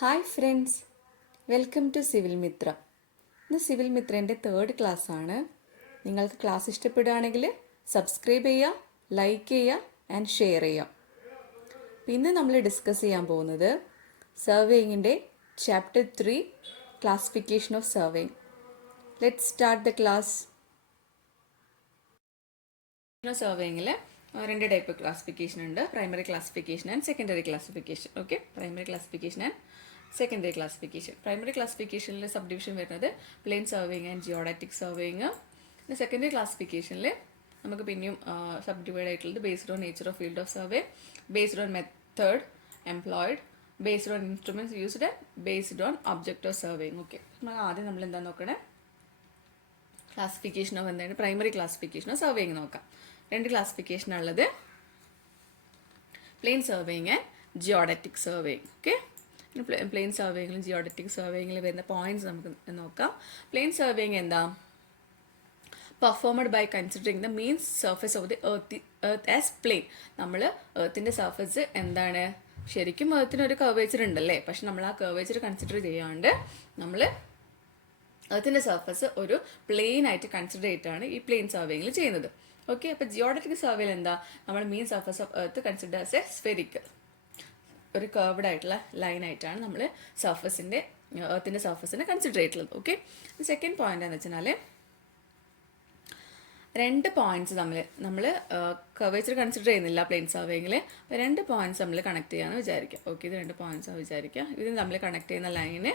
Hi friends, welcome to civil Mitra. ഇന്ന് civil മിത്രേൻ്റെ third class ആണ്. നിങ്ങൾക്ക് ക്ലാസ് ഇഷ്ടപ്പെടുകയാണെങ്കിൽ സബ്സ്ക്രൈബ് ചെയ്യുക, ലൈക്ക് ചെയ്യുക ആൻഡ് ഷെയർ ചെയ്യുക. ഇന്ന് നമ്മൾ ഡിസ്കസ് ചെയ്യാൻ പോകുന്നത് സർവേയിങ്ങിൻ്റെ chapter 3 classification of surveying. Let's start the class. സർവേയിങ്ങിൽ രണ്ട് ടൈപ്പ് ക്ലാസിഫിക്കേഷൻ ഉണ്ട്. Primary classification and secondary classification. Okay, primary classification and secondary classification. പ്രൈമറി ക്ലാസിഫിക്കേഷനിൽ സബ് ഡിവിഷൻ വരുന്നത് plain surveying and geodetic surveying. പിന്നെ സെക്കൻഡറി ക്ലാസിഫിക്കേഷനിൽ നമുക്ക് പിന്നെയും സബ് ഡിവൈഡ് ആയിട്ടുള്ളത് based on nature of field of survey, based on method employed, based on instruments used, based on object of surveying. Okay, ആദ്യം നമ്മൾ എന്താ നോക്കണേ, ക്ലാസിഫിക്കേഷൻ ഓഫ് എന്താണ് പ്രൈമറി ക്ലാസിഫിക്കേഷൻ ഓഫ് സർവേയിങ് നോക്കാം. രണ്ട് ക്ലാസിഫിക്കേഷൻ ഉള്ളത്, plain surveying and geodetic surveying. Okay, plain സർവേയിങ്ങിലും geodetic സർവേയിങ്ങിൽ വരുന്ന പോയിന്റ്സ് നമുക്ക് നോക്കാം. പ്ലെയിൻ സർവേയിങ് എന്താ? Performed by considering the mean surface of the earth as plain. നമ്മൾ എർത്തിൻ്റെ സർഫേസ് എന്താണ്, ശരിക്കും എർത്തിനൊരു കർവേച്ചർ ഉണ്ടല്ലേ, പക്ഷെ നമ്മൾ ആ കർവേച്ചർ കൺസിഡർ ചെയ്യാണ്ട് നമ്മൾ എർത്തിൻ്റെ സർഫസ് ഒരു പ്ലെയിൻ ആയിട്ട് കൺസിഡർ ചെയ്തിട്ടാണ് ഈ പ്ലെയിൻ സർവേയിങ്ങിൽ ചെയ്യുന്നത്. ഓക്കെ, അപ്പോൾ ജിയോഡാറ്റിക് സർവേയിൽ എന്താ, നമ്മൾ mean surface of earth consider as a spherical, ഒരു കർവ്ഡ് ആയിട്ടുള്ള ലൈൻ ആയിട്ടാണ് നമ്മൾ സർഫസിൻ്റെ എർത്തിൻ്റെ സർഫസിനെ കൺസിഡർ ചെയ്തിട്ടുള്ളത്. ഓക്കെ, സെക്കൻഡ് പോയിന്റ് എന്ന് വെച്ചാൽ രണ്ട് പോയിന്റ്സ് നമ്മൾ കർവേച്ചർ കൺസിഡർ ചെയ്യുന്നില്ല പ്ലെയിൻ സർവേയിങ്ങിൽ. രണ്ട് പോയിന്റ്സ് നമ്മൾ കണക്ട് ചെയ്യാമെന്ന് വിചാരിക്കുക. ഓക്കെ, ഇത് രണ്ട് പോയിന്റ്സ് ആണ് വിചാരിക്കുക. ഇത് നമ്മൾ കണക്ട് ചെയ്യുന്ന ലൈന്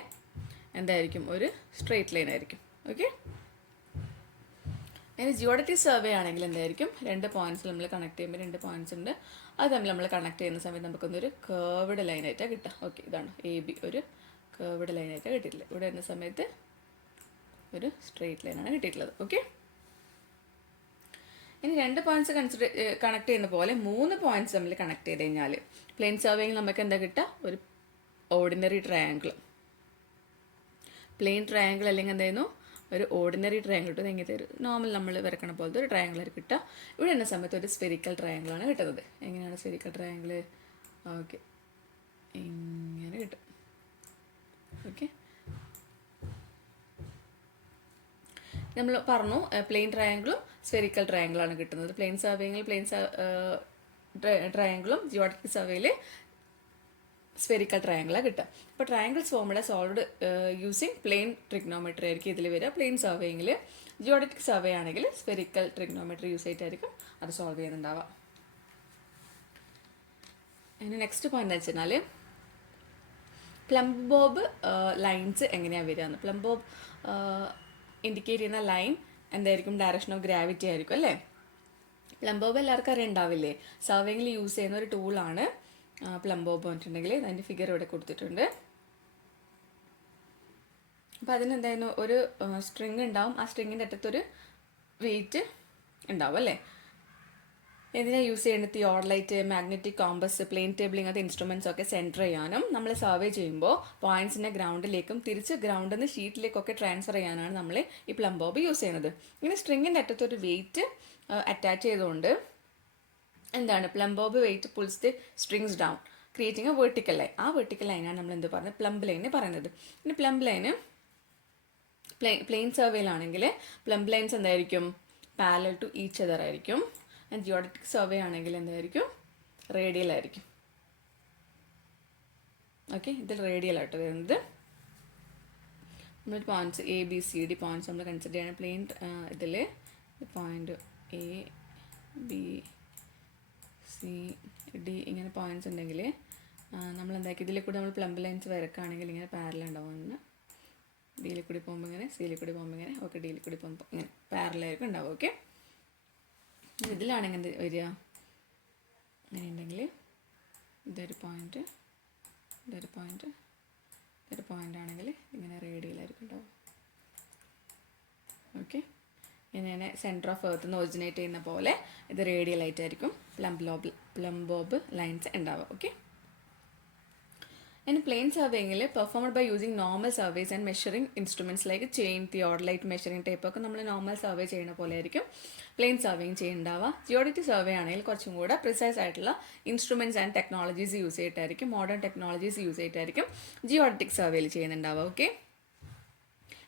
എന്തായിരിക്കും, ഒരു സ്ട്രെയിറ്റ് ലൈൻ ആയിരിക്കും. ഓക്കെ, ഇനി ജിയോഡാറ്റിക് സർവേ ആണെങ്കിൽ എന്തായിരിക്കും, രണ്ട് പോയിന്റ്സ് നമ്മൾ കണക്ട് ചെയ്യുമ്പോൾ രണ്ട് പോയിന്റ്സ് ഉണ്ട്, അത് തമ്മിൽ നമ്മൾ കണക്ട് ചെയ്യുന്ന സമയത്ത് നമുക്കൊന്നൊരു കേർവ്ഡ് ലൈനായിട്ടാണ് കിട്ടുക. ഓക്കെ, ഇതാണ് AB, ഒരു കേർവ്ഡ് ലൈനായിട്ടാണ് കിട്ടിയിട്ടുള്ളത്. ഇവിടെ വരുന്ന സമയത്ത് ഒരു സ്ട്രെയിറ്റ് ലൈനാണ് കിട്ടിയിട്ടുള്ളത്. ഓക്കെ, ഇനി രണ്ട് പോയിന്റ്സ് കണക്ട് ചെയ്യുന്ന പോലെ മൂന്ന് പോയിന്റ്സ് തമ്മിൽ കണക്ട് ചെയ്ത് കഴിഞ്ഞാൽ പ്ലെയിൻ സർവേയിൽ നമുക്ക് എന്താ കിട്ടുക, ഒരു ഓർഡിനറി ട്രയാങ്കിൾ, പ്ലെയിൻ ട്രയാങ്കിൾ അല്ലെങ്കിൽ എന്തായിരുന്നു, ഒരു ഓർഡിനറി ട്രയാങ്കിൾ കിട്ടും. എങ്ങനത്തെ ഒരു നോർമൽ നമ്മൾ വരക്കണ പോലത്തെ ഒരു ട്രയാങ്കിൾ കിട്ടുക. ഇവിടെ എന്ന സമയത്ത് ഒരു സ്ഫെറിക്കൽ ട്രയാങ്കിളാണ് കിട്ടുന്നത്. എങ്ങനെയാണ് സ്ഫെറിക്കൽ ട്രയാങ്കിൾ? ഓക്കെ, ഇങ്ങനെ കിട്ടും. ഓക്കെ, നമ്മൾ പറഞ്ഞു പ്ലെയിൻ ട്രയാങ്കിളും സ്ഫെറിക്കൽ ട്രയാങ്കിളാണ് കിട്ടുന്നത്. പ്ലെയിൻ സർവേയിൽ പ്ലെയിൻ ട്രയാങ്കിളും ജിയോഡാറ്റിക് സർവേയിൽ സ്ഫെറിക്കൽ ട്രയാങ്കിളാണ് കിട്ടുക. അപ്പോൾ triangles formula solved using plane trigonometry ആയിരിക്കും ഇതിൽ വരിക പ്ലെയിൻ സർവേയിങ്ങിൽ. ജിയോഡാറ്റിക് സർവേ ആണെങ്കിൽ സ്ഫെറിക്കൽ ട്രിഗ്നോമെട്രി യൂസ് ചെയ്തിട്ടായിരിക്കും അത് സോൾവ് ചെയ്യുന്നുണ്ടാവുക. ഇനി നെക്സ്റ്റ് പോയിന്റ് എന്ന് വെച്ചാൽ പ്ലംബ് ബോബ് ലൈൻസ് എങ്ങനെയാണ് വരിക എന്ന്. പ്ലംബ് ബോബ് ഇൻഡിക്കേറ്റ് ചെയ്യുന്ന ലൈൻ എന്തായിരിക്കും, ഡയറക്ഷൻ ഓഫ് ഗ്രാവിറ്റി ആയിരിക്കും അല്ലേ. പ്ലംബ് ബോബ് എല്ലാവർക്കും അറിയുണ്ടാവില്ലേ, സർവേയിങ്ങിൽ യൂസ് ചെയ്യുന്ന ഒരു ടൂളാണ് പ്ലംബ് ബോബ് പറഞ്ഞിട്ടുണ്ടെങ്കിൽ. അതിൻ്റെ ഫിഗർ ഇവിടെ കൊടുത്തിട്ടുണ്ട്. അപ്പോൾ അതിനെന്തായിരുന്നു, ഒരു സ്ട്രിങ് ഉണ്ടാവും, ആ സ്ട്രിങ്ങിൻ്റെ അറ്റത്തൊരു വെയിറ്റ് ഉണ്ടാവും അല്ലേ. എന്തിനാണ് യൂസ് ചെയ്യേണ്ടത്, theodolite, magnetic compass, plane table, ഇങ്ങനത്തെ ഇൻസ്ട്രുമെൻറ്റ്സ് ഒക്കെ സെൻറ്റർ ചെയ്യാനും നമ്മൾ സർവേ ചെയ്യുമ്പോൾ പോയിന്റ്സിനെ ഗ്രൗണ്ടിലേക്കും തിരിച്ച് ഗ്രൗണ്ടിൽ നിന്ന് ഷീറ്റിലേക്കൊക്കെ ട്രാൻസ്ഫർ ചെയ്യാനാണ് നമ്മൾ ഈ പ്ലംബ് ബോബ് യൂസ് ചെയ്യുന്നത്. ഇങ്ങനെ സ്ട്രിങ്ങിൻ്റെ അറ്റത്തൊരു വെയിറ്റ് അറ്റാച്ച് ചെയ്തുകൊണ്ട് എന്താണ്, plumb bob weight pulls the strings down creating a vertical line. ആ വെർട്ടിക്കൽ ലൈനാണ് നമ്മൾ എന്ത് പറയുന്നത്, പ്ലംബ് ലൈന് പറയുന്നത്. ഇനി പ്ലംബ് ലൈന് പ്ലെയിൻ സർവേയിലാണെങ്കിൽ പ്ലംബ് ലൈൻസ് എന്തായിരിക്കും, പാരലൽ ടു ഈച്ച് അതർ ആയിരിക്കും. ആൻഡ് ജിയോഡാറ്റിക് സർവേ ആണെങ്കിൽ എന്തായിരിക്കും, റേഡിയൽ ആയിരിക്കും. ഓക്കെ, ഇതിൽ റേഡിയൽ ആയിട്ട് വരുന്നത്. നമ്മൾ പോയിന്റ്സ് ABCD പോയിന്റ്സ് നമ്മൾ കൺസിഡർ ചെയ്യണം. പ്ലെയിൻ ഇതിൽ പോയിന്റ് ABCD ഇങ്ങനെ പോയിന്റ്സ് ഉണ്ടെങ്കിൽ നമ്മൾ എന്താക്കി ഇതിൽ കൂടി നമ്മൾ പ്ലംബ് ലൈൻസ് വരക്കുകയാണെങ്കിൽ ഇങ്ങനെ പാരലൽ ഉണ്ടാവും. ഡിയിൽ കൂടി പോകുമ്പോൾ ഇങ്ങനെ, സിയിൽ കൂടി പോകുമ്പോൾ ഇങ്ങനെ, ഓക്കെ, ഡിയിൽ കൂടി പോകുമ്പോൾ ഇങ്ങനെ പാരലായിരിക്കും ഉണ്ടാവും. ഓക്കെ, ഇതിലാണെങ്കിൽ എന്ത് വരിക, അങ്ങനെ ഉണ്ടെങ്കിൽ ഇതൊരു പോയിന്റ്, ഇതൊരു പോയിന്റ്, ഇതൊരു പോയിന്റ് ആണെങ്കിൽ ഇങ്ങനെ റേഡിയലായിരിക്കും ഉണ്ടാവും. ഓക്കെ, ഇങ്ങനെ സെൻറ്റർ ഓഫ് എർത്ത് നിന്ന് ഒറിജിനേറ്റ് ചെയ്യുന്ന പോലെ ഇത് റേഡിയലായിട്ടായിരിക്കും പ്ലംബ് ബോബ് ലൈൻസ് ഉണ്ടാവുക. Okay, In plane surveying, performed by using normal surveys and measuring instruments like chain, theodolite measuring tape ഒക്കെ നമ്മൾ നോർമൽ സർവേ ചെയ്യുന്ന പോലെ ആയിരിക്കും പ്ലെയിൻ സർവേയിങ് ചെയ്യുന്നുണ്ടാവുക. ജിയോഡറ്റി സർവേ ആണെങ്കിൽ കുറച്ചും കൂടെ പ്രിസൈസ് ആയിട്ടുള്ള ഇൻസ്ട്രുമെൻറ്റ്സ് ആൻഡ് ടെക്നോളജീസ് യൂസ് ചെയ്തിട്ടായിരിക്കും, മോഡേൺ ടെക്നോളജീസ് യൂസ് ചെയ്തിട്ടായിരിക്കും ജിയോഡറ്റിക് സർവേയിൽ ചെയ്യുന്നുണ്ടാവുക. ഓക്കെ,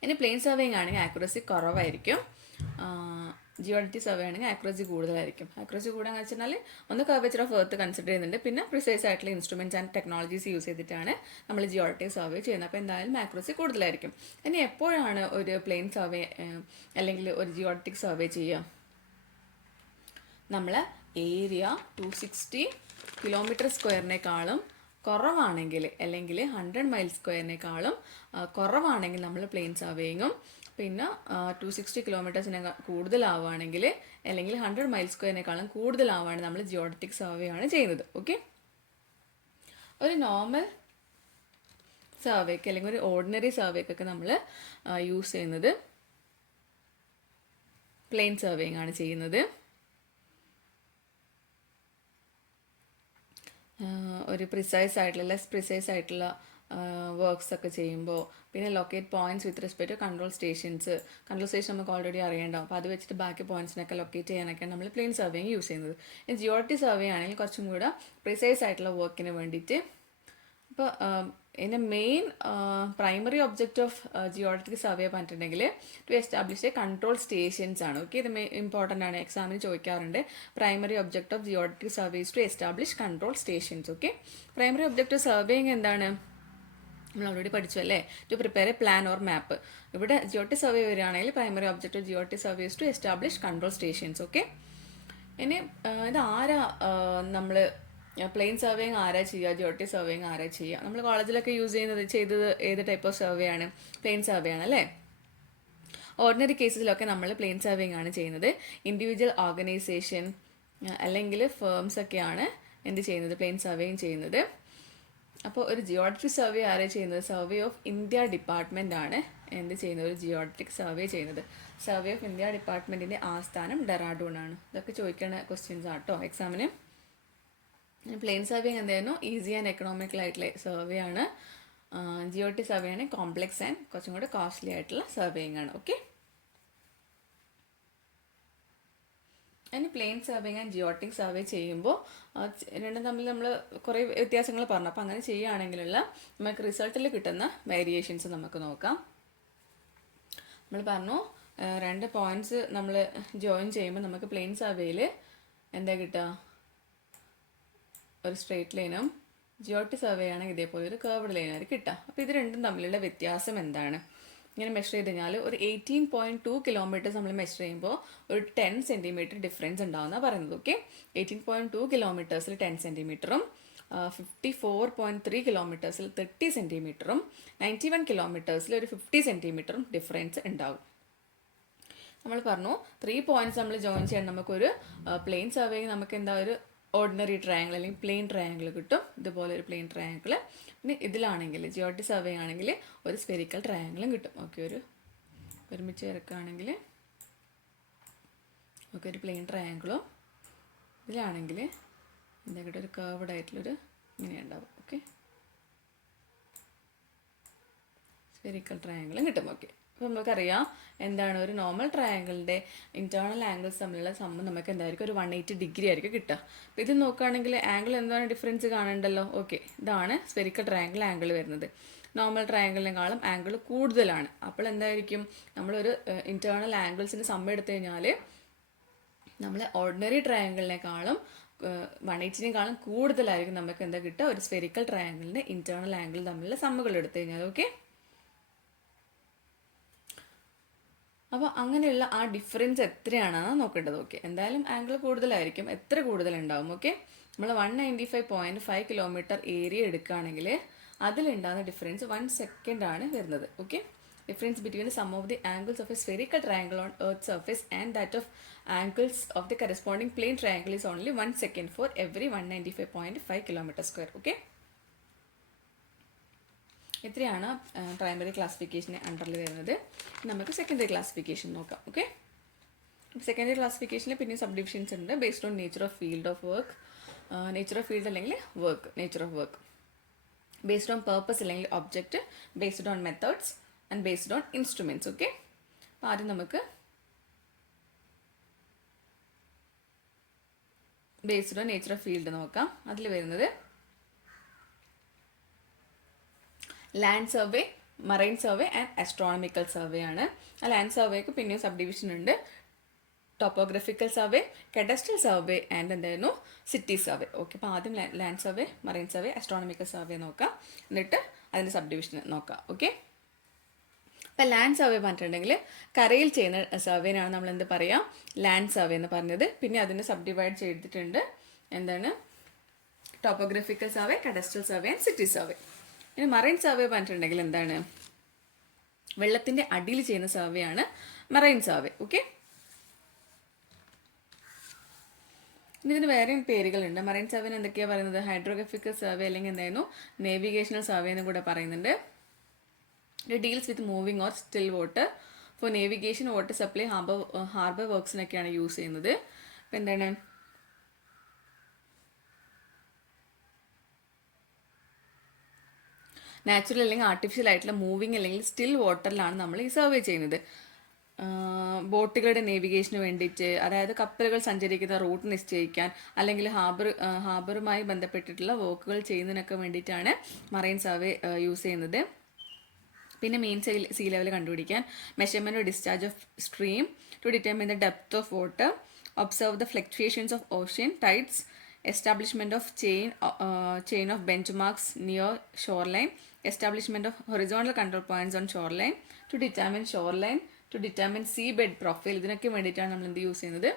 ഇനി പ്ലെയിൻ സർവേയിങ് ആണെങ്കിൽ ആക്യുറസി കുറവായിരിക്കും, ജിയോഡറ്റി സർവേ ആണെങ്കിൽ ആക്യുറസി കൂടുതലായിരിക്കും. ആക്യുറസി കൂടാന്ന് വെച്ചാൽ ഒന്ന് കർവേച്ചർ ഓഫ് എർത്ത് കൺസിഡർ ചെയ്യുന്നുണ്ട്, പിന്നെ പ്രിസൈസ് ആയിട്ടുള്ള ഇൻസ്ട്രുമെൻറ്റ്സ് ആൻഡ് ടെക്നോളജീസ് യൂസ് ചെയ്തിട്ടാണ് നമ്മൾ ജിയോഡറ്റി സർവേ ചെയ്യുന്നത്. അപ്പോൾ എന്തായാലും ആക്യുറസി കൂടുതലായിരിക്കും. ഇനി എപ്പോഴാണ് ഒരു പ്ലെയിൻ സർവേ അല്ലെങ്കിൽ ഒരു ജിയോഡറ്റിക് സർവേ ചെയ്യുക? നമ്മൾ ഏരിയ 260 km² കുറവാണെങ്കിൽ, അല്ലെങ്കിൽ 100 മൈൽ² കുറവാണെങ്കിൽ നമ്മൾ പ്ലെയിൻ സർവേയിങ്ങും, പിന്നെ 260 km കൂടുതലാവുകയാണെങ്കിൽ അല്ലെങ്കിൽ 100 മൈൽ² കൂടുതലാവുകയാണെങ്കിൽ നമ്മൾ ജിയോഡറ്റിക് സർവേ ആണ് ചെയ്യുന്നത്. ഓക്കെ, ഒരു നോർമൽ സർവേക്ക് അല്ലെങ്കിൽ ഒരു ഓർഡിനറി സർവേക്കൊക്കെ നമ്മൾ യൂസ് ചെയ്യുന്നത് പ്ലെയിൻ സർവേയിങ് ആണ് ചെയ്യുന്നത്. ഒരു പ്രിസൈസ് ആയിട്ടുള്ള ലെസ് പ്രിസൈസ് ആയിട്ടുള്ള വർക്ക്സ് ഒക്കെ ചെയ്യുമ്പോൾ, പിന്നെ locate points with respect to control stations നമുക്ക് ഓൾറെഡി അറിയേണ്ടാവും. അപ്പോൾ അത് വെച്ചിട്ട് ബാക്കി പോയിന്റ്സിനൊക്കെ ലൊക്കേറ്റ് ചെയ്യാനൊക്കെയാണ് നമ്മൾ പ്ലെയിൻ സർവേയിങ് യൂസ് ചെയ്യുന്നത്. ജിയോഡറ്റി സർവേ ആണെങ്കിൽ കുറച്ചും കൂടെ പ്രിസൈസ് ആയിട്ടുള്ള വർക്കിന് വേണ്ടിയിട്ട്. അപ്പോൾ ഇതിൻ്റെ main primary object of geodetic survey പറഞ്ഞിട്ടുണ്ടെങ്കിൽ to establish a control stations ആണ്. ഓക്കെ, ഇത് ഇമ്പോർട്ടൻ്റ് ആണ്, എക്സാമിന് ചോദിക്കാറുണ്ട്. Primary object of geodetic survey is to establish control stations. Okay, primary object of surveying എന്താണ്? നമ്മൾ ഓൾറെഡി പഠിച്ചു അല്ലേ, to prepare a plan or map. ഇവിടെ ജിയോഡറ്റിക് സർവേ വരികയാണെങ്കിൽ primary object of geodetic survey is to establish control stations. Okay, ഇനി ഇത് ആരാ നമ്മൾ പ്ലെയിൻ സർവേയിങ് ആരാ ചെയ്യുക, ജിയോഡറ്റിക് സർവേയിങ് ആരാ ചെയ്യുക? നമ്മൾ കോളേജിലൊക്കെ ചെയ്തത് ഏത് ടൈപ്പ് ഓഫ് സർവേ ആണ്? പ്ലെയിൻ സർവേ ആണ് അല്ലേ. ഓർഡിനറി കേസിലൊക്കെ നമ്മൾ പ്ലെയിൻ സർവേയിങ് ആണ് ചെയ്യുന്നത്. ഇൻഡിവിജ്വൽ ഓർഗനൈസേഷൻ അല്ലെങ്കിൽ ഫേംസ് ഒക്കെയാണ് എന്ത് ചെയ്യുന്നത്? പ്ലെയിൻ സർവേയിങ് ചെയ്യുന്നത്. അപ്പോൾ ഒരു ജിയോഡറ്റിക് സർവേ ആരാ ചെയ്യുന്നത്? സർവേ ഓഫ് ഇന്ത്യ ഡിപ്പാർട്ട്മെൻ്റ് ആണ് എന്ത് ചെയ്യുന്നത്? ഒരു ജിയോഡറ്റിക് സർവേ ചെയ്യുന്നത്. സർവേ ഓഫ് ഇന്ത്യ ഡിപ്പാർട്ട്മെൻറ്റിൻ്റെ ആസ്ഥാനം ഡെറാഡൂൺ ആണ്. ഇതൊക്കെ ചോദിക്കുന്ന ക്വസ്റ്റ്യൻസ് ആട്ടോ എക്സാമിന്. പ്ലെയിൻ സർവേ എന്തായിരുന്നു? ഈസി ആൻഡ് എക്കണോമിക്കൽ ആയിട്ടുള്ള സർവേ ആണ്. ജിയോഡറ്റിക് സർവേ ആണ് കോംപ്ലെക്സ് ആൻഡ് കുറച്ചും കൂടെ കോസ്റ്റ്ലി ആയിട്ടുള്ള സർവേയിങ് ആണ്. ഓക്കെ, അതിന് plane surveying and geodetic survey ചെയ്യുമ്പോൾ രണ്ടും തമ്മിൽ നമ്മൾ കുറേ വ്യത്യാസങ്ങൾ പറഞ്ഞു. അപ്പോൾ അങ്ങനെ ചെയ്യുകയാണെങ്കിലുള്ള നമുക്ക് റിസൾട്ടിൽ കിട്ടുന്ന വേരിയേഷൻസ് നമുക്ക് നോക്കാം. നമ്മൾ പറഞ്ഞു 2 പോയിന്റ്സ് നമ്മൾ ജോയിൻ ചെയ്യുമ്പോൾ നമുക്ക് പ്ലെയിൻ സർവേയിൽ എന്താ കിട്ടുക? ഒരു സ്ട്രെയിറ്റ് ലൈനും, ജിയോഡറ്റിക് സർവേ ആണെങ്കിൽ ഇതേപോലെ ഒരു കർവ്ഡ് ലൈനായിരിക്കും കിട്ടുക. അപ്പോൾ ഇത് രണ്ടും തമ്മിലുള്ള വ്യത്യാസം എന്താണ്? ഇങ്ങനെ മെഷർ ചെയ്ത് കഴിഞ്ഞാൽ ഒരു 18.2 കിലോമീറ്റേഴ്സ് നമ്മൾ മെഷർ ചെയ്യുമ്പോൾ ഒരു 10 സെൻറ്റിമീറ്റർ ഡിഫറൻസ് ഉണ്ടാവുമെന്നാണ് പറയുന്നത്. ഓക്കെ, 18.2 കിലോമീറ്റേഴ്സിൽ 10 സെൻറ്റിമീറ്ററും 54.3 കിലോമീറ്റേഴ്സിൽ 30 സെൻറ്റിമീറ്ററും 91 കിലോമീറ്റേഴ്സിൽ ഒരു 50 സെൻറ്റിമീറ്ററും ഡിഫറൻസ് ഉണ്ടാവും. നമ്മൾ പറഞ്ഞു 3 പോയിന്റ്സ് നമ്മൾ ജോയിൻ ചെയ്യണം. നമുക്കൊരു പ്ലെയിൻ സർവേ നമുക്ക് എന്താ ഒരു ഓർഡിനറി ട്രയാങ്കിൾ അല്ലെങ്കിൽ പ്ലെയിൻ ട്രയാങ്കിൾ കിട്ടും, ഇതുപോലെ ഒരു പ്ലെയിൻ ട്രയാങ്കിൾ. പിന്നെ ഇതിലാണെങ്കിൽ ജിയോഡറ്റിക് സർവേ ആണെങ്കിൽ ഒരു സ്ഫെറിക്കൽ ട്രയാങ്കിളും കിട്ടും. ഓക്കെ, ഒരുമിച്ച് ചേർക്കുകയാണെങ്കിൽ ഓക്കെ ഒരു പ്ലെയിൻ ട്രയാങ്കിളും, ഇതിലാണെങ്കിൽ എന്താ കിട്ടും? ഒരു കർവ്ഡ് ആയിട്ടുള്ളൊരു ഇങ്ങനെ ഉണ്ടാവും. ഓക്കെ, സ്ഫെറിക്കൽ ട്രയാങ്കിളും കിട്ടും. ഓക്കെ, അപ്പോൾ നമുക്കറിയാം എന്താണ് ഒരു നോർമൽ ട്രയാങ്കിളിൻ്റെ ഇൻറ്റേർണൽ ആംഗിൾസ് തമ്മിലുള്ള സമ്മ് നമുക്ക് എന്തായിരിക്കും? ഒരു 180 ഡിഗ്രി ആയിരിക്കും കിട്ടുക. അപ്പോൾ ഇത് നോക്കുകയാണെങ്കിൽ ആംഗിൾ എന്താണ് ഡിഫറൻസ് കാണണ്ടല്ലോ. ഓക്കെ, ഇതാണ് സ്ഫെറിക്കൽ ട്രയാങ്കിൾ ആംഗിൾ വരുന്നത്. നോർമൽ ട്രയാങ്കിളിനെക്കാളും ആംഗിൾ കൂടുതലാണ്. അപ്പോൾ എന്തായിരിക്കും? നമ്മളൊരു ഇൻറ്റേർണൽ ആംഗിൾസിന് സമ്മ് എടുത്തു കഴിഞ്ഞാൽ നമ്മൾ ഓർഡിനറി ട്രയാങ്കിളിനേക്കാളും 180നേക്കാളും കൂടുതലായിരിക്കും നമുക്ക് എന്താ കിട്ടുക? ഒരു സ്ഫെറിക്കൽ ട്രയാങ്കിളിൻ്റെ ഇൻറ്റേർണൽ ആംഗിൾ തമ്മിലുള്ള സമ്മുകൾ എടുത്തു കഴിഞ്ഞാൽ. ഓക്കെ, അപ്പോൾ അങ്ങനെയുള്ള ആ ഡിഫറൻസ് എത്രയാണെന്ന് നോക്കേണ്ടത്. ഓക്കെ, എന്തായാലും ആംഗിൾ കൂടുതലായിരിക്കും. എത്ര കൂടുതലുണ്ടാവും? ഓക്കെ, നമ്മൾ 195.5 കിലോമീറ്റർ ഏരിയ എടുക്കുകയാണെങ്കിൽ അതിലുണ്ടാകുന്ന ഡിഫറൻസ് 1 സെക്കൻഡ് ആണ് വരുന്നത്. Okay, difference between sum of the angles of a spherical triangle on earth surface and that of angles of the corresponding plane triangle is only 1 second for every 195.5 kilometre square. Okay, ഇത്രയാണ് primary ക്ലാസിഫിക്കേഷന് അണ്ടറിൽ വരുന്നത്. നമുക്ക് secondary classification നോക്കാം. Okay, secondary ക്ലാസിഫിക്കേഷനിൽ പിന്നെ sub divisions ഉണ്ട് based on nature of field of work, nature of field അല്ലെങ്കിൽ work, nature of work. Based on purpose അല്ലെങ്കിൽ object, based on methods and based on instruments. Okay, അപ്പോൾ ആദ്യം നമുക്ക് based on nature of field നോക്കാം. അതിൽ വരുന്നത് land survey, marine survey and astronomical survey ആണ്. ആ ലാൻഡ് സർവേക്ക് പിന്നെയും സബ് ഡിവിഷൻ ഉണ്ട്. Topographical survey, cadastral survey and എന്തായിരുന്നു സിറ്റി സർവേ. ഓക്കെ, അപ്പോൾ ആദ്യം land survey, marine survey, astronomical survey നോക്കാം, എന്നിട്ട് അതിൻ്റെ സബ് ഡിവിഷൻ നോക്കാം. ഓക്കെ, അപ്പോൾ ലാൻഡ് സർവേ പറഞ്ഞിട്ടുണ്ടെങ്കിൽ കരയിൽ ചെയ്യുന്ന സർവേനാണ് നമ്മൾ എന്ത് പറയാം, ലാൻഡ് സർവേ എന്ന് പറഞ്ഞത്. പിന്നെ അതിനെ സബ് ഡിവൈഡ് ചെയ്തിട്ടുണ്ട്, എന്താണ് topographical survey, cadastral survey and city survey. ഇനി മറൈൻ സർവേ പറഞ്ഞിട്ടുണ്ടെങ്കിൽ എന്താണ്, വെള്ളത്തിൻ്റെ അടിയിൽ ചെയ്യുന്ന സർവേ ആണ് മറൈൻ സർവേ. ഓക്കെ, ഇനി ഇതിന് വേറെയും പേരുകളുണ്ട്. മറൈൻ സർവേന് എന്തൊക്കെയാണ് പറയുന്നത്, ഹൈഡ്രോഗ്രഫിക്കൽ സർവേ അല്ലെങ്കിൽ എന്തായിരുന്നു നേവിഗേഷണൽ സർവേ എന്ന് കൂടെ പറയുന്നുണ്ട്. It deals with moving or still water for navigation, water supply, harbour വർക്ക്സിനൊക്കെയാണ് യൂസ് ചെയ്യുന്നത്. അപ്പം എന്താണ് നാച്ചുറൽ അല്ലെങ്കിൽ ആർട്ടിഫിഷ്യൽ ആയിട്ടുള്ള മൂവിങ് അല്ലെങ്കിൽ സ്റ്റിൽ വാട്ടറിലാണ് നമ്മൾ ഈ സർവേ ചെയ്യുന്നത്. ബോട്ടുകളുടെ നേവിഗേഷന് വേണ്ടിയിട്ട്, അതായത് കപ്പലുകൾ സഞ്ചരിക്കുന്ന റൂട്ട് നിശ്ചയിക്കാൻ അല്ലെങ്കിൽ ഹാർബറുമായി ബന്ധപ്പെട്ടിട്ടുള്ള വർക്കുകൾ ചെയ്യുന്നതിനൊക്കെ വേണ്ടിയിട്ടാണ് മറൈൻ സർവേ യൂസ് ചെയ്യുന്നത്. പിന്നെ മെയിൻ സീ ലെവൽ കണ്ടുപിടിക്കാൻ, measurement of discharge of stream to determine the depth of water, observe the fluctuations of ocean tides, establishment of chain of benchmarks near shoreline, establishment of horizontal control points on shoreline, to determine shoreline, to determine seabed profile. ഇതിനൊക്കെ വേണ്ടിയിട്ടാണ് നമ്മൾ എന്ത് use ചെയ്യുന്നത്,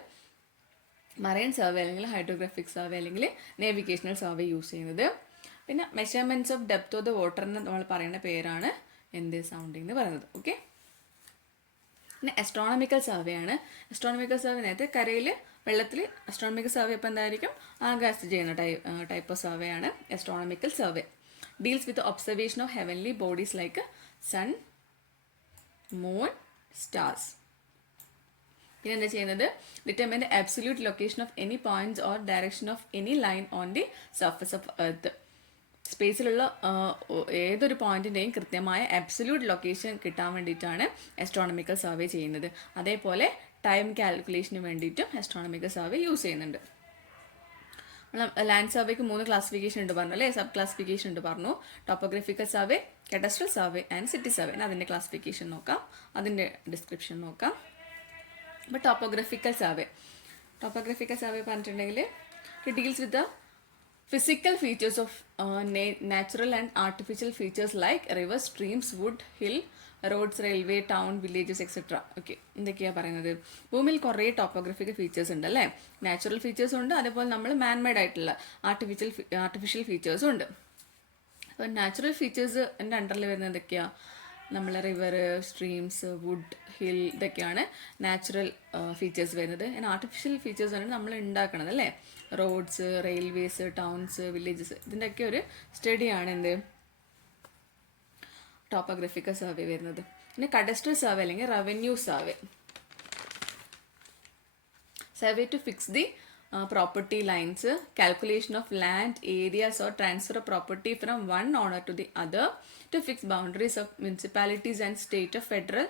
marine survey അല്ലെങ്കിൽ hydrographic survey അല്ലെങ്കിൽ നേവിഗേഷണൽ survey use ചെയ്യുന്നത്. പിന്നെ measurements of depth of the water എന്ന് നമ്മൾ പറയുന്ന പേരാണ് എന്ത്, സൗണ്ടിങ് എന്ന് പറയുന്നത്. ഓക്കെ, പിന്നെ അസ്ട്രോണമിക്കൽ സർവേ ആണ്. അസ്ട്രോണമിക്കൽ സർവേ നേരത്തെ കരയിൽ വെള്ളത്തിൽ, അസ്ട്രോണമിക്കൽ സർവേ ഇപ്പോൾ എന്തായിരിക്കും ആകാശത്ത് ചെയ്യുന്ന ടൈപ്പ് ഓഫ് സർവേ ആണ് astronomical survey. Deals with observation of heavenly bodies like sun, moon, stars. പിന്നെ എന്താ ചെയ്യുന്നത്, determine the absolute location of any points or direction of any line on the surface of earth. സ്പേസിലുള്ള ഏതൊരു പോയിന്റിൻ്റെയും കൃത്യമായ absolute location കിട്ടാൻ വേണ്ടിയിട്ടാണ് astronomical survey ചെയ്യുന്നത്. അതേപോലെ ടൈം കാൽക്കുലേഷന് വേണ്ടിയിട്ടും അസ്ട്രോണമിക്കൽ സർവേ യൂസ് ചെയ്യുന്നുണ്ട്. ലാൻഡ് സർവേക്ക് 3 ക്ലാസിഫിക്കേഷൻ ഉണ്ട് പറഞ്ഞു അല്ലേ, സബ് ക്ലാസിഫിക്കേഷൻ ഉണ്ട് പറഞ്ഞു. Topographical survey, cadastral survey and city survey. അതിൻ്റെ ക്ലാസിഫിക്കേഷൻ നോക്കാം, അതിൻ്റെ ഡിസ്ക്രിപ്ഷൻ നോക്കാം. അപ്പോൾ ടോപ്പോഗ്രഫിക്കൽ സർവേ പറഞ്ഞിട്ടുണ്ടെങ്കിൽ it deals with the physical features of natural and artificial features like rivers, streams, wood, hill, roads, railway, town, villages, etc. Okay, എന്തൊക്കെയാണ് പറയുന്നത്, ഭൂമിയിൽ കുറേ ടോപ്പോഗ്രഫിക്കൽ ഫീച്ചേഴ്സ് ഉണ്ട് അല്ലേ. നാച്ചുറൽ ഫീച്ചേഴ്സും ഉണ്ട്, അതേപോലെ നമ്മൾ മാൻമെയ്ഡ് ആയിട്ടുള്ള ആർട്ടിഫിഷ്യൽ ഫീച്ചേഴ്സും ഉണ്ട്. അപ്പോൾ നാച്ചുറൽ ഫീച്ചേഴ്സ് എൻ്റെ അണ്ടറിൽ വരുന്നത് എന്തൊക്കെയാണ്, നമ്മൾ റിവർ, സ്ട്രീംസ്, വുഡ്, ഹിൽ, ഇതൊക്കെയാണ് നാച്ചുറൽ ഫീച്ചേഴ്സ് വരുന്നത്. ആൻഡ് ആർട്ടിഫിഷ്യൽ ഫീച്ചേഴ്സ് ആണ് നമ്മൾ ഉണ്ടാക്കണത് അല്ലേ, റോഡ്സ്, റെയിൽവേസ്, ടൗൺസ്, വില്ലേജസ്. ഇതിൻ്റെയൊക്കെ ഒരു സ്റ്റഡിയാണ് എന്ത്, ടോപ്പോഗ്രഫിക്കൽ സർവേ വരുന്നത്. പിന്നെ കഡസ്ട്രൽ സർവേ അല്ലെങ്കിൽ revenue survey to fix the property lines, calculation of land areas or transfer of property from one owner to the other, to fix boundaries of municipalities and state of federal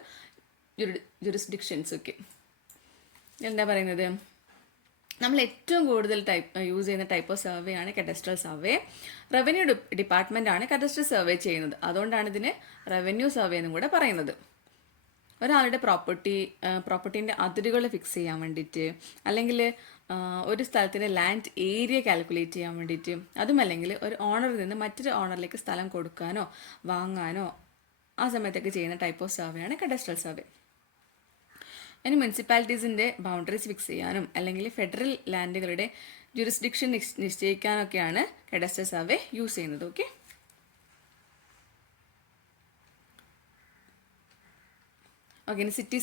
jurisdictions. ഒക്കെ എന്താ പറയുന്നത്, നമ്മൾ ഏറ്റവും കൂടുതൽ use ചെയ്യുന്ന type of survey ആണ് cadastral survey. Revenue department ആണ് cadastral survey ചെയ്യുന്നത്, അതുകൊണ്ടാണ് ഇതിന് റവന്യൂ സർവേ എന്നും കൂടെ പറയുന്നത്. ഒരാളുടെ പ്രോപ്പർട്ടീൻ്റെ അതിരുകൾ ഫിക്സ് ചെയ്യാൻ വേണ്ടിയിട്ട്, അല്ലെങ്കിൽ ഒരു സ്ഥലത്തിൻ്റെ ലാൻഡ് ഏരിയ കാൽക്കുലേറ്റ് ചെയ്യാൻ വേണ്ടിയിട്ട്, അതുമല്ലെങ്കിൽ ഒരു ഓണറിൽ നിന്ന് മറ്റൊരു ഓണറിലേക്ക് സ്ഥലം കൊടുക്കാനോ വാങ്ങാനോ ആ സമയത്തൊക്കെ ചെയ്യുന്ന ടൈപ്പ് ഓഫ് സർവേ ആണ് കഡസ്ട്രൽ സർവേ. ഇനി മുനിസിപ്പാലിറ്റീസിൻ്റെ ബൗണ്ടറീസ് ഫിക്സ് ചെയ്യാനും അല്ലെങ്കിൽ ഫെഡറൽ ലാൻഡുകളുടെ ജുറിസ്ഡിക്ഷൻ നിശ്ചയിക്കാനൊക്കെയാണ് കഡസ്ട്രൽ സർവേ യൂസ് ചെയ്യുന്നത്. ഓക്കെ, ഇനി സിറ്റി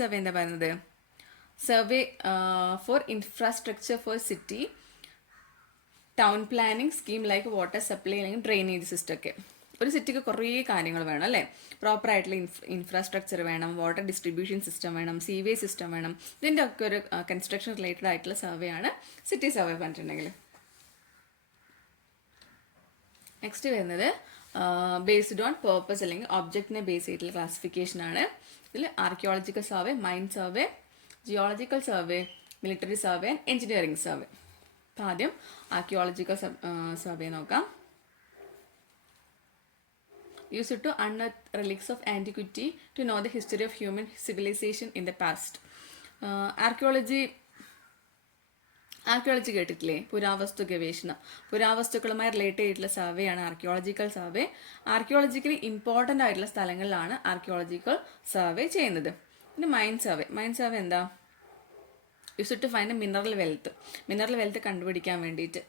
സർവേ എന്താ പറയുന്നത്, survey for infrastructure for city, town planning scheme like water supply അല്ലെങ്കിൽ ഡ്രെയിനേജ് സിസ്റ്റം ഒക്കെ. ഒരു സിറ്റിക്ക് കുറേ കാര്യങ്ങൾ വേണം അല്ലേ, പ്രോപ്പറായിട്ടുള്ള ഇൻഫ്രാസ്ട്രക്ചർ വേണം, വാട്ടർ ഡിസ്ട്രിബ്യൂഷൻ സിസ്റ്റം വേണം, സീവേജ് സിസ്റ്റം വേണം. ഇതിൻ്റെ ഒക്കെ ഒരു കൺസ്ട്രക്ഷൻ റിലേറ്റഡ് ആയിട്ടുള്ള സർവേ ആണ് സിറ്റി സർവേ പറഞ്ഞിട്ടുണ്ടെങ്കിൽ. നെക്സ്റ്റ് വരുന്നത് ബേസ്ഡ് ഓൺ പേർപ്പസ് അല്ലെങ്കിൽ ഒബ്ജക്റ്റിനെ ബേസ് ചെയ്തിട്ടുള്ള ക്ലാസിഫിക്കേഷൻ ആണ്. ഇതിൽ archaeological survey, mine survey, geological survey, military survey and engineering survey. അപ്പം ആദ്യം ആർക്കിയോളജിക്കൽ സർവേ നോക്കാം. Used to unearth relics of antiquity to know the history of human civilization in the past. Archaeology കേട്ടിട്ടില്ലേ? പുരാവസ്തു ഗവേഷണം. പുരാവസ്തുക്കളുമായി relate ചെയ്തിട്ടുള്ള സർവേയാണ് archaeological survey. Archaeologically important ആയിട്ടുള്ള സ്ഥലങ്ങളിലാണ് ആർക്കിയോളജിക്കൽ സർവേ ചെയ്യുന്നത്. പിന്നെ മൈൻ സർവേ. മൈൻ സർവേ എന്താ? Used to find mineral wealth. Mineral wealth കണ്ടുപിടിക്കാൻ വേണ്ടിയിട്ട്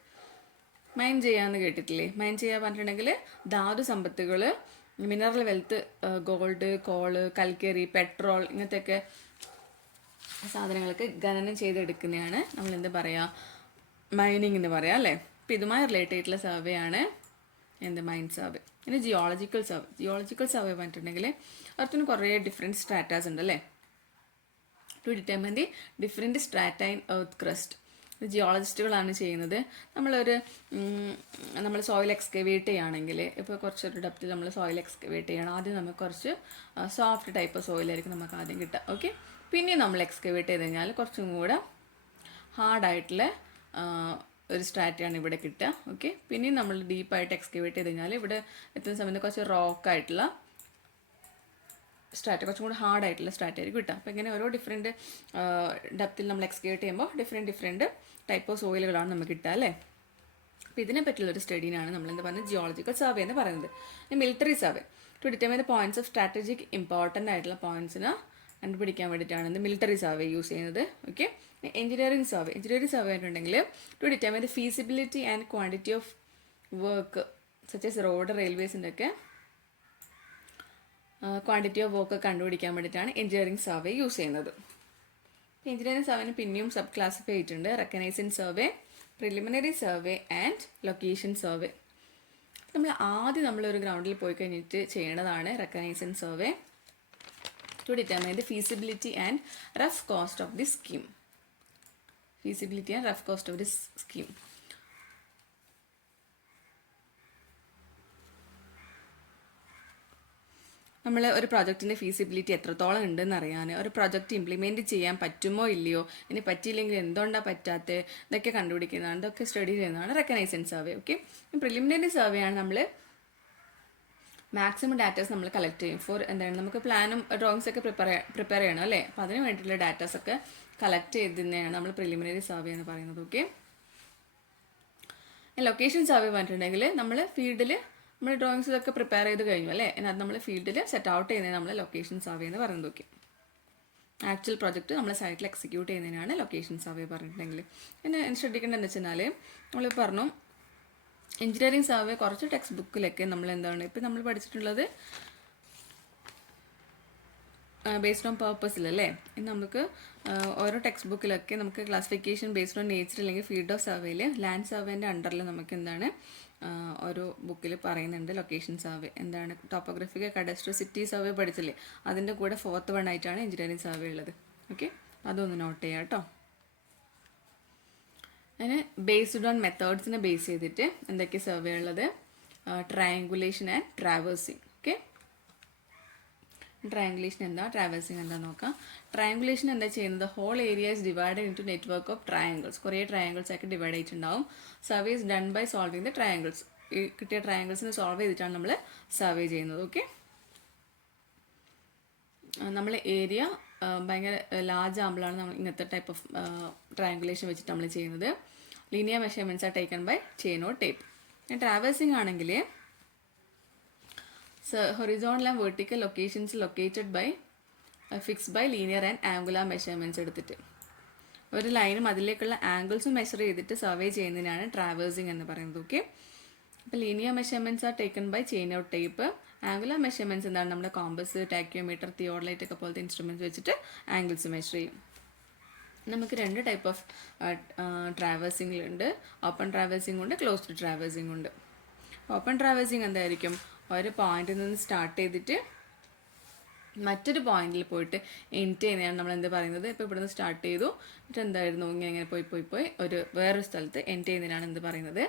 മൈൻ ചെയ്യാമെന്ന് കേട്ടിട്ടില്ലേ? മൈൻ ചെയ്യാൻ പറഞ്ഞിട്ടുണ്ടെങ്കിൽ ധാതു സമ്പത്തുകൾ, മിനറൽ വെൽത്ത്, ഗോൾഡ്, കോള്, കൽക്കരി, പെട്രോൾ, ഇങ്ങനത്തെയൊക്കെ സാധനങ്ങൾക്ക് ഖനനം ചെയ്തെടുക്കുന്നതാണ് നമ്മൾ എന്ത് പറയുക? മൈനിങ് എന്ന് പറയാം അല്ലേ? അപ്പം ഇതുമായി റിലേറ്റ് ചെയ്തിട്ടുള്ള സർവേ ആണ് എന്ത്? Mine survey. ഇനി ജിയോളജിക്കൽ സർവേ. ജിയോളജിക്കൽ സർവേ പറഞ്ഞിട്ടുണ്ടെങ്കിൽ അതിന് കുറേ ഡിഫറെൻറ്റ് സ്ട്രാറ്റാസ് ഉണ്ട് അല്ലേ? To determine the different strata in earth crust. ജിയോളജിസ്റ്റുകളാണ് ചെയ്യുന്നത്. നമ്മൾ സോയിൽ എക്സ്കവേറ്റ് ചെയ്യുകയാണെങ്കിൽ, ഇപ്പോൾ കുറച്ചൊരു ഡെപ്തിൽ നമ്മൾ സോയിൽ എക്സ്കവേറ്റ് ചെയ്യണം. ആദ്യം നമുക്ക് കുറച്ച് സോഫ്റ്റ് ടൈപ്പ് സോയിലായിരിക്കും നമുക്ക് ആദ്യം കിട്ടുക. ഓക്കെ, പിന്നെ നമ്മൾ എക്സ്കവേറ്റ് ചെയ്ത് കഴിഞ്ഞാൽ കുറച്ചും കൂടെ ഹാർഡായിട്ടുള്ള ഒരു സ്ട്രാറ്റയാണ് ഇവിടെ കിട്ടുക. ഓക്കെ, പിന്നെയും നമ്മൾ ഡീപ്പായിട്ട് എക്സ്കവേറ്റ് ചെയ്ത് കഴിഞ്ഞാൽ ഇവിടെ എത്തുന്ന സമയത്ത് കുറച്ച് റോക്കായിട്ടുള്ള സ്ട്രാറ്റ, കുറച്ചും കൂടി ഹാർഡായിട്ടുള്ള സ്ട്രാറ്റ ആയിരിക്കും കിട്ടുക. അപ്പോൾ ഇങ്ങനെ ഓരോ ഡിഫറെൻറ്റ് ഡെപ്തിൽ നമ്മൾ എക്സ്കവേറ്റ് ചെയ്യുമ്പോൾ ഡിഫറെൻറ്റ് ടൈപ്പ് ഓഫ് സോയിലുകളാണ് നമുക്ക് കിട്ടുക അല്ലേ? അപ്പോൾ ഇതിനെ പറ്റിയുള്ളൊരു സ്റ്റഡീനാണ് നമ്മളെന്ത് പറയുന്നത്? ജിയോളജിക്കൽ സർവേ എന്ന് പറയുന്നത്. Military survey to determine the points of strategic important ആയിട്ടുള്ള പോയിന്റ്സിന് കണ്ടുപിടിക്കാൻ വേണ്ടിയിട്ടാണ് ഇത് മിലിറ്ററി സർവേ യൂസ് ചെയ്യുന്നത്. Okay, engineering survey. Engineering survey ആയിട്ടുണ്ടെങ്കിൽ to determine the feasibility and quantity of work such as road, റെയിൽവേസിൻ്റെ ഒക്കെ ക്വാണ്ടിറ്റി ഓഫ് വർക്ക് കണ്ടുപിടിക്കാൻ വേണ്ടിയിട്ടാണ് എഞ്ചിനീയറിംഗ് സർവേ യൂസ് ചെയ്യുന്നത്. എഞ്ചിനീയറിംഗ് സർവേന് പിന്നെയും സബ് ക്ലാസിഫൈ ചെയ്തിട്ടുണ്ട്. Recognising survey, preliminary survey and location survey. നമ്മളൊരു ഗ്രൗണ്ടിൽ പോയി കഴിഞ്ഞിട്ട് ചെയ്യേണ്ടതാണ് recognising survey to determine the feasibility and rough cost of the scheme. Feasibility and rough cost of the scheme. നമ്മൾ ഒരു പ്രോജക്റ്റിൻ്റെ ഫീസിബിലിറ്റി എത്രത്തോളം ഉണ്ടെന്ന് അറിയാൻ, ഒരു പ്രോജക്റ്റ് ഇംപ്ലിമെൻറ്റ് ചെയ്യാൻ പറ്റുമോ ഇല്ലയോ, ഇനി പറ്റിയില്ലെങ്കിൽ എന്തുകൊണ്ടാണ് പറ്റാത്തത്, ഇതൊക്കെ കണ്ടുപിടിക്കുന്നതാണ്, ഇതൊക്കെ സ്റ്റഡി ചെയ്യുന്നതാണ് recognising survey. Okay, preliminary survey ആണ് നമ്മൾ മാക്സിമം ഡാറ്റാസ് നമ്മൾ കളക്ട് ചെയ്യും. എന്താണ്, നമുക്ക് പ്ലാനും ഡ്രോയിങ്സ് ഒക്കെ പ്രിപ്പയർ ചെയ്യണം അല്ലേ? അപ്പോൾ അതിന് വേണ്ടിയിട്ടുള്ള ഡാറ്റാസ് ഒക്കെ കളക്ട് ചെയ്തതിനെയാണ് നമ്മൾ പ്രിലിമിനറി സർവേ എന്ന് പറയുന്നത്. ഓക്കെ, ലൊക്കേഷൻ സർവേ പറഞ്ഞിട്ടുണ്ടെങ്കിൽ നമ്മൾ ഫീൽഡിൽ നമ്മൾ ഡ്രോയിങ്സ് ഇതൊക്കെ പ്രിപ്പയർ ചെയ്ത് കഴിഞ്ഞു അല്ലേ? അത് നമ്മൾ ഫീൽഡിൽ സെറ്റ് ഔട്ട് ചെയ്യുന്നതിന് നമ്മൾ ലൊക്കേഷൻ സർവേ എന്ന് പറയുന്നത്. ഓക്കെ, ആക്ച്വൽ പ്രോജക്റ്റ് നമ്മൾ സൈറ്റിൽ എക്സിക്യൂട്ട് ചെയ്യുന്നതിനാണ് ലൊക്കേഷൻ സർവേ പറഞ്ഞിട്ടുണ്ടെങ്കിൽ. പിന്നെ ശ്രദ്ധിക്കേണ്ടതെന്ന് വെച്ചാൽ നമ്മൾ പറഞ്ഞു എഞ്ചിനീയറിംഗ് സർവേ കുറച്ച് ടെക്സ്റ്റ് ബുക്കിലൊക്കെ നമ്മൾ എന്താണ് ഇപ്പം നമ്മൾ പഠിച്ചിട്ടുള്ളത് ബേസ്ഡ് ഓൺ പേർപ്പസിലല്ലേ? നമുക്ക് ഓരോ ടെക്സ്റ്റ് ബുക്കിലൊക്കെ നമുക്ക് ക്ലാസിഫിക്കേഷൻ ബേസ്ഡ് ഓൺ നേച്ചർ അല്ലെങ്കിൽ ഫീൽഡ് ഓഫ് സർവേയിൽ ലാൻഡ് സർവേൻ്റെ അണ്ടറിൽ നമുക്ക് എന്താണ് ഒരു ബുക്കിൽ പറയുന്നുണ്ട് ലൊക്കേഷൻ സർവേ. എന്താണ് ടോപ്പോഗ്രഫിക്കൽ കഡസ്ട്രൽ സിറ്റി സർവേ പഠിച്ചില്ലേ? അതിൻ്റെ കൂടെ 4th വൺ ആയിട്ടാണ് എഞ്ചിനീയറിംഗ് സർവേ ഉള്ളത്. ഓക്കെ, അതൊന്ന് നോട്ട് ചെയ്യാം കേട്ടോ. അതിന് ബേസ്ഡ് ഓൺ മെത്തേഡ്സിനെ ബേസ് ചെയ്തിട്ട് എന്തൊക്കെ സർവേ ഉള്ളത്? Triangulation and traversing. Okay, triangulation എന്താ, ട്രാവേഴ്സിങ് എന്താ നോക്കാം. ട്രയാങ്കുലേഷൻ എന്താ ചെയ്യുന്നത്? Whole area is divided in to network of triangles. കുറേ ട്രയാങ്കിൾസ് ആക്കി ഡിവൈഡ് ചെയ്തിട്ടുണ്ടാവും. Survey is done by solving the triangles. ഈ കിട്ടിയ ട്രയാങ്കിൾസിനെ സോൾവ് ചെയ്തിട്ടാണ് നമ്മൾ സർവേ ചെയ്യുന്നത്. ഓക്കെ, നമ്മൾ ഏരിയ ഭയങ്കര ലാർജ് ആകുമ്പോഴാണ് നമ്മൾ ഇങ്ങനത്തെ ടൈപ്പ് ഓഫ് ട്രയാങ്കുലേഷൻ വെച്ചിട്ട് നമ്മൾ ചെയ്യുന്നത്. Linear measurements are taken by chain or tape. Traversing ആണെങ്കിൽ horizontal and vertical locations located by fix by linear and angular measurements എടുത്തിട്ട് ഒരു ലൈനും അതിലേക്കുള്ള ആംഗിൾസും മെഷർ ചെയ്തിട്ട് സർവേ ചെയ്യുന്നതിനാണ് ട്രാവേഴ്സിങ് എന്ന് പറയുന്നത്. ഓക്കെ, അപ്പോൾ linear measurements are taken by chain or tape. Angular measurements എന്താണ്? നമ്മുടെ കോമ്പസ്, ടാക്യോമീറ്റർ, തിയോഡലൈറ്റ് ഒക്കെ പോലത്തെ ഇൻസ്ട്രുമെൻറ്റ്സ് വെച്ചിട്ട് ആംഗിൾസ് മെഷർ ചെയ്യും. നമുക്ക് 2 ടൈപ്പ് ഓഫ് ട്രാവേഴ്സിംഗിലുണ്ട്. ഓപ്പൺ ട്രാവേഴ്സിംഗ് ഉണ്ട്, ക്ലോസ്ഡ് ട്രാവേഴ്സിംഗ് ഉണ്ട്. ഓപ്പൺ ട്രാവേഴ്സിംഗ് എന്തായിരിക്കും? ഒരു പോയിന്റിൽ നിന്ന് സ്റ്റാർട്ട് ചെയ്തിട്ട് മറ്റൊരു പോയിന്റിൽ പോയിട്ട് എൻഡ് ചെയ്യുന്നതാണ് നമ്മൾ എന്ത് പറയുന്നത്? ഇപ്പോൾ ഇവിടുന്ന് സ്റ്റാർട്ട് ചെയ്തു, എന്നിട്ട് എന്തായിരുന്നു ഇങ്ങനെ പോയി ഒരു വേറൊരു സ്ഥലത്ത് എൻഡ് ചെയ്യുന്നതിനാണ് എന്ത് പറയുന്നത്?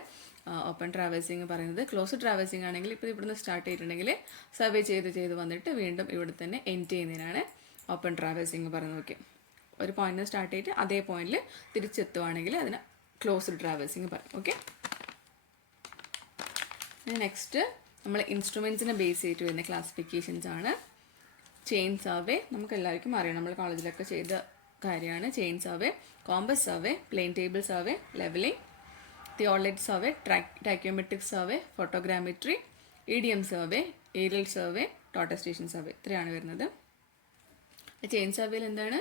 ഓപ്പൺ ട്രാവേഴ്സിങ് പറയുന്നത്. ക്ലോസ്ഡ് ട്രാവേഴ്സിങ് ആണെങ്കിൽ ഇപ്പോൾ ഇവിടുന്ന് സ്റ്റാർട്ട് ചെയ്തിട്ടുണ്ടെങ്കിൽ സർവേ ചെയ്ത് വന്നിട്ട് വീണ്ടും ഇവിടെ തന്നെ എൻഡ് ചെയ്യുന്നതിനാണ് ഓപ്പൺ ട്രാവേഴ്സിങ് പറയുന്നത്. ഓക്കെ, ഒരു പോയിന്റിൽ സ്റ്റാർട്ട് ചെയ്തിട്ട് അതേ പോയിന്റിൽ തിരിച്ചെത്തുവാണെങ്കിൽ അതിന് ക്ലോസ്ഡ് ട്രാവേഴ്സിങ് പറയും. ഓക്കെ, നെക്സ്റ്റ് നമ്മൾ ഇൻസ്ട്രുമെൻസിനെ ബേസ് ചെയ്തിട്ട് വരുന്ന ക്ലാസിഫിക്കേഷൻസ് ആണ്. ചെയിൻ സർവേ നമുക്ക് എല്ലാവർക്കും അറിയാം, നമ്മൾ കോളേജിലൊക്കെ ചെയ്ത കാര്യമാണ്. Chain survey, compass survey, plane table survey, levelling, theodolite survey, tacheometric survey, photogrammetry, EDM survey, aerial survey, total station survey, ഇത്രയാണ് വരുന്നത്. ചെയിൻ സർവേയിൽ എന്താണ്,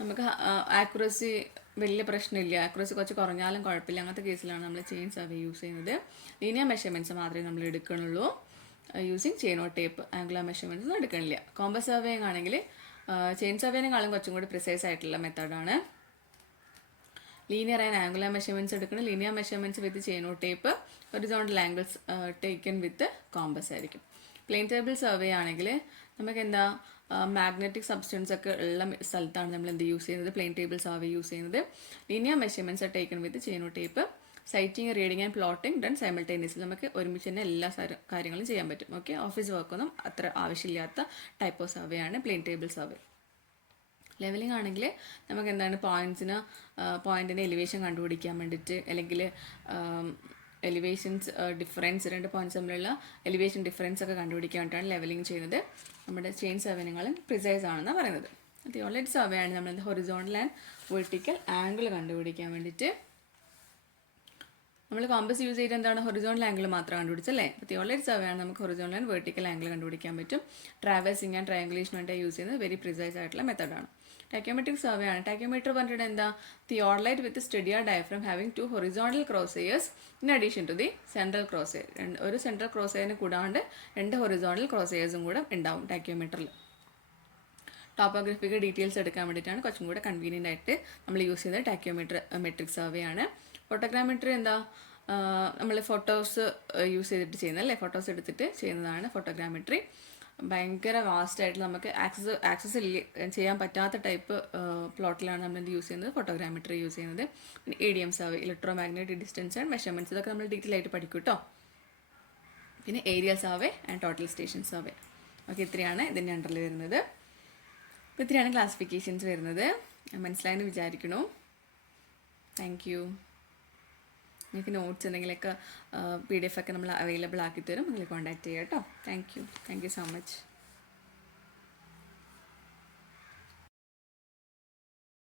നമുക്ക് ആക്യുറസി വലിയ പ്രശ്നമില്ല, ആക്യുറസി കുറച്ച് കുറഞ്ഞാലും കുഴപ്പമില്ല, അങ്ങനത്തെ കേസിലാണ് നമ്മൾ ചെയിൻ സർവേ യൂസ് ചെയ്യുന്നത്. ലീനിയർ മെഷർമെൻറ്റ്സ് മാത്രമേ നമ്മൾ എടുക്കണുള്ളൂ. യൂസിങ് ചെയിനോ ടേപ്പ്, ആംഗുലർ മെഷർമെൻറ്റ്സ് ഒന്നും എടുക്കണില്ല. കോമ്പസ് സർവേയിങ് ആണെങ്കിൽ ചെയിൻ സർവേനേക്കാളും കുറച്ചും കൂടി പ്രിസൈസ് ആയിട്ടുള്ള മെത്തേഡാണ്. ലീനിയർ ആൻഡ് ആംഗുലർ മെഷർമെൻറ്റ്സ് എടുക്കണം. ലീനിയർ മെഷർമെൻറ്റ്സ് വിത്ത് ചെയിനോ ടേപ്പ്, ഹൊറിസോണ്ടൽ ആംഗിൾസ് ടേക്കൻ വിത്ത് കോമ്പസ് ആയിരിക്കും. പ്ലെയിൻ ടേബിൾ സർവേ ആണെങ്കിൽ നമുക്ക് എന്താ മാഗ്നറ്റിക് സബ്സ്റ്റൻസ് ഒക്കെ ഉള്ള സ്ഥലത്താണ് നമ്മൾ എന്ത് യൂസ് ചെയ്യുന്നത്, പ്ലെയിൻ ടേബിൾ സർവേ യൂസ് ചെയ്യുന്നത്. Linear measurements are taken with ചെയിനോ tape. Sighting, reading and plotting done simultaneously. നമുക്ക് ഒരുമിച്ച് തന്നെ എല്ലാ കാര്യങ്ങളും ചെയ്യാൻ പറ്റും. ഓക്കെ, ഓഫീസ് വർക്കൊന്നും അത്ര ആവശ്യമില്ലാത്ത ടൈപ്പ് ഓഫ് സർവേ ആണ് പ്ലെയിൻ ടേബിൾ സർവേ. ലെവലിംഗ് ആണെങ്കിൽ നമുക്ക് എന്താണ് പോയിന്റിൻ്റെ എലിവേഷൻ കണ്ടുപിടിക്കാൻ വേണ്ടിയിട്ട്, അല്ലെങ്കിൽ എലിവേഷൻസ് ഡിഫറൻസ്, രണ്ട് പോയിന്റ്സ് തമ്മിലുള്ള എലിവേഷൻ ഡിഫറൻസ് ഒക്കെ കണ്ടുപിടിക്കാൻ വേണ്ടിയിട്ടാണ് ലെവലിംഗ് ചെയ്യുന്നത്. നമ്മുടെ ചെയിൻ സർവേനേക്കാളും പ്രിസൈസ് ആണെന്നാണ് പറയുന്നത്. തിയോളൈറ്റ് സർവേ ആണ് നമ്മൾ ഹൊറിസോണ്ടൽ ആൻഡ് വെർട്ടിക്കൽ ആംഗിൾ കണ്ടുപിടിക്കാൻ വേണ്ടിയിട്ട്. നമ്മൾ കോമ്പസ് യൂസ് ചെയ്തിട്ട് എന്താണ് ഹൊറിസോണ്ടൽ ആംഗിൾ മാത്രം കണ്ടുപിടിച്ചല്ലേ. അപ്പോൾ തിയോളൈറ്റ് സർവേ ആണ് നമുക്ക് ഹൊറിസോണ്ടൽ ആൻഡ് വെർട്ടിക്കൽ ആംഗിൾ കണ്ടുപിടിക്കാൻ പറ്റും. ട്രാവേഴ്സിങ് ആൻഡ് ട്രയാംഗുലേഷൻ വേണ്ടി യൂസ് ചെയ്യുന്നത് വെരി പ്രിസൈസ് ആയിട്ടുള്ള മെത്തേഡാണ്. ടാക്യോമെട്രിക് സർവേ ആണ്. ടാക്യോമീറ്റർ പറഞ്ഞിട്ട് എന്താ, theodolite with stadia diaphragm having 2 horizontal cross hairs in addition to the central cross hair. ഒരു സെൻട്രൽ ക്രോസ് എയറിന് കൂടാണ്ട് 2 ഹൊറിസോണ്ടൽ ക്രോസ് എയേഴ്സും കൂടെ ഉണ്ടാവും ടാക്യോമീറ്ററിൽ. ടോപ്പോഗ്രഫിക്കൽ ഡീറ്റെയിൽസ് എടുക്കാൻ വേണ്ടിയിട്ടാണ് കുറച്ചും കൂടെ കൺവീനിയൻ്റ് ആയിട്ട് നമ്മൾ യൂസ് ചെയ്യുന്നത് ടാക്യോമെട്രിക് സർവേ ആണ്. ഫോട്ടോഗ്രാമെട്രി എന്താ, നമ്മൾ ഫോട്ടോസ് യൂസ് ചെയ്തിട്ട് ചെയ്യുന്നത് അല്ലേ, ഫോട്ടോസ് എടുത്തിട്ട് ചെയ്യുന്നതാണ് ഫോട്ടോഗ്രാമെട്രി. ഭയങ്കര വാസ്റ്റ് ആയിട്ട് നമുക്ക് ആക്സസ് ചെയ്യാൻ പറ്റാത്ത ടൈപ്പ് പ്ലോട്ടിലാണ് നമ്മൾ എന്ത് യൂസ് ചെയ്യുന്നത്, ഫോട്ടോഗ്രാമെട്രി യൂസ് ചെയ്യുന്നത്. പിന്നെ EDM survey, electromagnetic distance and measurements, ഇതൊക്കെ നമ്മൾ ഡീറ്റെയിൽ ആയിട്ട് പഠിക്കും കേട്ടോ. പിന്നെ aerial survey and total station survey. Okay, ഇത്രയാണ് ഇതിൻ്റെ അണ്ടറിൽ വരുന്നത്. ഇത്രയാണ് ക്ലാസിഫിക്കേഷൻസ് വരുന്നത്. മനസ്സിലായെന്ന് വിചാരിക്കണു. Thank you. നിങ്ങൾക്ക് നോട്ട്സ് എന്തെങ്കിലുമൊക്കെ PDF ഒക്കെ നമ്മൾ അവൈലബിൾ ആക്കി തരും, നിങ്ങൾ കോൺടാക്ട് ചെയ്യാം കേട്ടോ. Thank you so much.